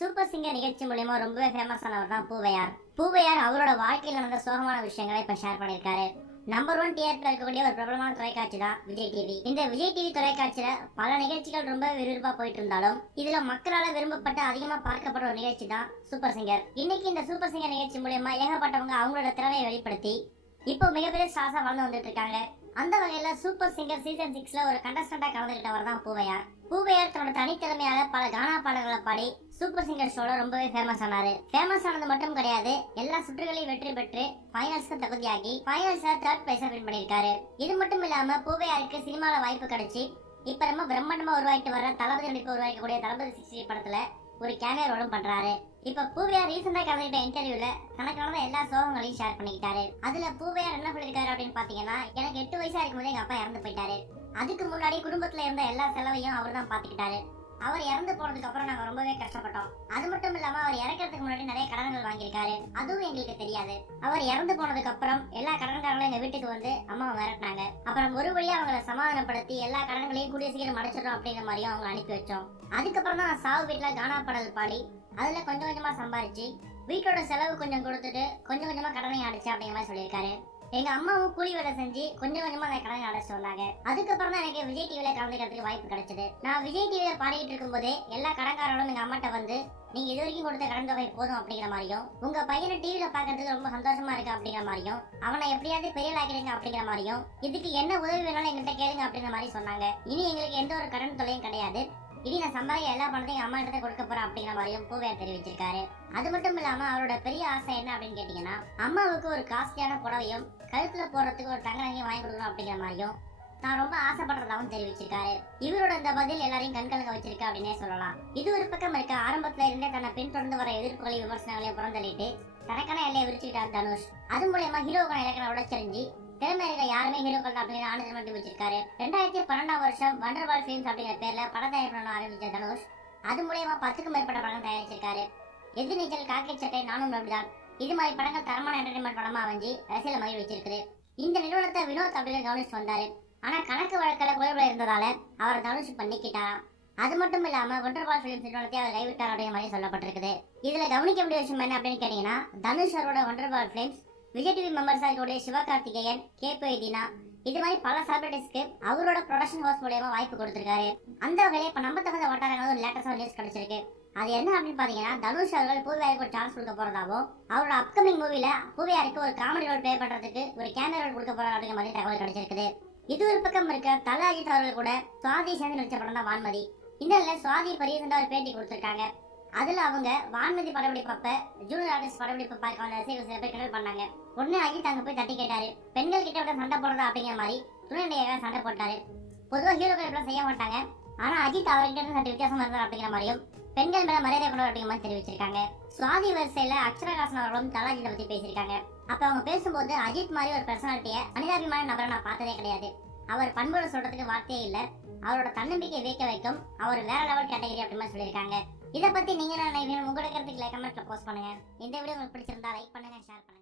Super singer நிகழ்ச்சி மூலியமா ரொம்பவே ஃபேமஸ் ஆனவர் தான் பூவையார். பூவையார் அவரோட வாழ்க்கையில் நடந்த சோகமான விஷயங்களை இப்ப ஷேர் பண்ணியிருக்காரு. நம்பர் 1 டிஆர்பியில் இருக்கக்கூடிய ஒரு பிரபலமான தொலைக்காட்சி தான் விஜய் டிவி. இந்த விஜய் டிவி தொலைக்காட்சியில பல நிகழ்ச்சிகள் ரொம்ப விறுவிறுப்பா போயிட்டு இருந்தாலும் இதுல மக்களால விரும்பப்பட்ட அதிகமா பார்க்கப்பட்ட ஒரு நிகழ்ச்சி தான் சூப்பர் சிங்கர். இன்னைக்கு இந்த சூப்பர் சிங்கர் நிகழ்ச்சி மூலியமா ஏகப்பட்டவங்க அவங்களோட திறமையை வெளிப்படுத்தி இப்போ மிகப்பெரிய ஸ்டார்ஸா வளர்ந்து வந்துட்டு இருக்காங்க. அந்த வகையில சூப்பர் சிங்கர் சீசன் 6ல ஒரு கண்டஸ்டண்டா கலந்துகிட்டவர் தான் பூவையார். பூவையார் தன்னோட தனித்திறமையால பல கானா பாடல்களை பாடி சூப்பர் சிங்கர் ஷோல ரொம்பவே ஃபேமஸ் ஆனாரு. ஃபேமஸ் ஆனது மட்டும் கிடையாது, எல்லா சுற்றுகளையும் வெற்றி பெற்று ஃபைனல்ஸ்க்கு தகுதியாகி ஃபைனல்ஸ்ல 3rd பிளேஸை வின் பண்ணியிருக்காரு. இது மட்டும் இல்லாம பூவையாருக்கு சினிமால வாய்ப்பு கிடைச்சி இப்ப ரொம்ப பிரம்மாண்டமா உருவாக்கிட்டு வர தளபதி நடிப்பு உருவாக்கக்கூடிய தளபதி 60 படத்துல ஒரு கேமியோ ரோலும் பண்றாரு. இப்ப பூவையார் ரீசெண்டா கலந்துகிட்ட இன்டர்வியூல தனக்கு நடந்த எல்லா சோகங்களையும் ஷேர் பண்ணிக்கிட்டாரு. அதுல பூவையார் என்ன சொல்லிருக்காரு அப்படின்னு பாத்தீங்கன்னா, எனக்கு 8 வயசா இருக்கும்போது எங்க அப்பா இறந்து போயிட்டாரு. அதுக்கு முன்னாடி குடும்பத்துல இருந்த எல்லா செலவையும் அவர் தான் பாத்துக்கிட்டாரு. அவர் இறந்து போனதுக்கு அப்புறம் நாங்க ரொம்பவே கஷ்டப்பட்டோம். அது மட்டும் இல்லாம அவர் இறக்கிறதுக்கு முன்னாடி நிறைய கடன்கள் வாங்கியிருக்காரு, அதுவும் எங்களுக்கு தெரியாது. அவர் இறந்து போனதுக்கு அப்புறம் எல்லா கடன்காரங்களும் எங்க வீட்டுக்கு வந்து அம்மாவை மிரட்டினாங்க. அப்புறம் ஒரு வழியா அவங்களை சமாதானப்படுத்தி எல்லா கடன்களையும் கூடிய சீக்கிரம் அடைச்சிடறோம் அப்படிங்கிற மாதிரியும் அவங்க அனுப்பி வச்சோம். அதுக்கப்புறம் தான் சாவு வீட்டுல கானா பாடல் பாடி அதுல கொஞ்சம் கொஞ்சமா சம்பாரிச்சு வீட்டோட செலவு கொஞ்சம் கொடுத்துட்டு கொஞ்சம் கொஞ்சமா கடனை அடைச்சு அப்படிங்கிற மாதிரி சொல்லியிருக்காரு. எங்க அம்மாவும் கூலி வேலை செஞ்சு கொஞ்சம் கொஞ்சமா அந்த கடனை அடைச்சிட்டு வந்தாங்க. அதுக்கப்புறம் தான் எனக்கு விஜய் டிவில கலந்துக்கிறதுக்கு வாய்ப்பு கிடைச்சது. நான் விஜய் டிவில பாடிக்கிட்டு இருக்கும் போதே எல்லா கடன்காரர்களும் எங்க அம்மாட்ட வந்து நீங்க இது வரைக்கும் கொடுத்த கடன் தொகை போதும் அப்படிங்கிற மாதிரியும், உங்க பையனை டிவில பாக்குறதுக்கு ரொம்ப சந்தோஷமா இருக்கு அப்படிங்கிற மாதிரியும், அவனை எப்படியாவது பெரிய ஆக்கிடுங்க அப்படிங்கிற மாதிரியும், இதுக்கு என்ன உதவி வேணாலும் எங்கிட்ட கேளுங்க அப்படிங்கிற மாதிரி சொன்னாங்க. இனி எங்களுக்கு எந்த ஒரு கடன் தொகையும் கிடையாது, இனி நான் சம்பாதிக்க எல்லா பணத்தையும் அம்மா கிட்ட கொடுக்க போறேன் அப்படிங்கிற மாதிரியும் பூவையார் தெரிவிச்சிருக்காரு. அது மட்டும் இல்லாம அவரோட பெரிய ஆசை என்ன அப்படின்னு கேட்டீங்கன்னா, அம்மாவுக்கு ஒரு காஸ்ட்லியான புடவையும் கழுத்துல போடுறதுக்கு ஒரு தங்க நகையும் வாங்கி கொடுக்கணும் அப்படிங்கிற மாதிரியும் நான் ரொம்ப ஆசைப்படுறதாகவும் தெரிவிச்சிருக்காரு. இவரோட இந்த பதில் எல்லாரையும் கண்கலங்க வச்சிருக்கு அப்படின்னே சொல்லலாம். இது ஒரு பக்கம் இருக்க, ஆரம்பத்துல இருந்தே தன்னை பின்தொடர்ந்து வர எதிர்ப்புகளையும் விமர்சனங்களையும் புறந்தள்ளிட்டு தனக்கான எல்லையை விரிச்சுக்கிட்டார் தனுஷ். அது மூலயமா ஹீரோக்கான இலக்கண உடச்சரிஞ்சு திறமை இருக்க யாருமே ஹீரோக்கள் அப்படிங்கிற ஆனந்தம் தெரிவிச்சிருக்காரு. 2012ஆம் வருஷம் வண்டர்பால் ஃபிலிம்ஸ் அப்படிங்கிற பேர்ல பட தயாரிப்பு ஆரம்பிச்ச தனுஷ் அது மூலயமா 10க்கும் மேற்பட்ட படங்கள் தயாரிச்சிருக்காரு. எதிர்நீச்சல், காக்கை சட்டை, நானும் அப்படிதான் இது மாதிரி படங்கள் தரமான என்டர்டைன்மெண்ட் படமா அமைஞ்சு ரசிகல மகிழ் வச்சிருக்குது. இந்த நிறுவனத்தை வினோத் அப்படிங்கிற தனுஷ் வந்தாரு. ஆனா கணக்கு வழக்கில் குறைவுல இருந்ததால அவர் தனுஷ் பண்ணிக்கிட்டாராம். அது மட்டும் இல்லாம வண்டர்பால் ஃபிலிம்ஸ் நிறுவனத்தை அவர் கைவிட்டார் அப்படிங்கிற மாதிரி சொல்லப்பட்டிருக்குது. இதுல கவனிக்க வேண்டிய விஷயம் என்ன அப்படின்னு கேட்டீங்கன்னா, தனுஷ் அவரோட வண்டர்பால் ஃபிலிம்ஸ் விஜய் டிவி மெம்பர்ஸா இருக்கக்கூடிய சிவகார்த்திகேயன், கேபி தீனா இது மாதிரி பல செலிபிரிட்டிஸ்க்கு அவரோட ப்ரொடக்ஷன் ஹவுஸ் மூலமா வாய்ப்பு கொடுத்திருக்காரு. அந்த வகையில இப்ப நம்ம தகுந்த வட்டாரங்கள் ஒரு லேட்டஸ்டா நியூஸ் கிடைச்சிருக்கு. அது என்ன அப்படின்னு பாத்தீங்கன்னா, தனுஷ் அவர்கள் பூவையாருக்கு ஒரு சான்ஸ் கொடுக்க போறதாகவும் அவரோட அப்கமிங் மூவில பூவையாருக்கு ஒரு காமெடி ரோல் பிளே பண்றதுக்கு ஒரு கேமரா ரோல் கொடுக்க போறாரு அப்படிங்கிற மாதிரி தகவல் கிடைச்சிருக்குது. இது ஒரு பக்கம் இருக்க, தல அஜித் அவர்கள் கூட சுவாதி சேர்ந்து நடிச்ச படம் தான் வான்மதி. இந்த சுவாதி ரீசெண்டா ஒரு பேட்டி கொடுத்திருக்காங்க. அதுல அவங்க வான்மதி படப்பிடிப்ப ஜூனியர் ஆர்டிஸ்ட் படப்பிடிப்பு பார்க்க வந்த ரசிகர்கள் சில பேர் கிண்டல் பண்ணாங்க. உடனே அஜித் அங்க போய் தட்டி கேட்டாரு. பெண்கள் கிட்ட விட சண்டை போடுறதா அப்படிங்கிற மாதிரி துணை நடிகையாக சண்டை போட்டாரு. பொதுவா ஹீரோக்கள் இப்பெல்லாம் செய்ய மாட்டாங்க, ஆனா அஜித் அவர்கிட்ட இருந்து சற்று வித்தியாசமா இருந்தார் அப்படிங்கிற மாதிரியும் பெண்கள் மேல மரியாதை கொண்டு அப்படிங்கிற மாதிரி தெரிவிச்சிருக்காங்க. சுவாதி வரிசையில அக்ஷரகாசன் அவர்களும் தல அஜித்தை பத்தி பேசியிருக்காங்க. அப்ப அவங்க பேசும்போது அஜித் மாதிரி ஒரு பர்சனாலிட்டியை மனிதாபிமான நபரை நான் பார்த்ததே கிடையாது, அவர் பண்புகளை சொல்றதுக்கு வார்த்தையே இல்ல, அவரோட தன்னம்பிக்கை வைக்க வைக்கும், அவர் வேற லெவல் கேட்டகரி அப்படின்னு சொல்லியிருக்காங்க. இதை பத்தி நீங்க என்ன நினைக்கிறீங்க? உங்களோட கருத்துக்களை கமெண்ட்ல போஸ்ட் பண்ணுங்க. இந்த வீடியோ உங்களுக்கு பிடிச்சிருந்தா லைக் பண்ணுங்க, ஷேர் பண்ணுங்க.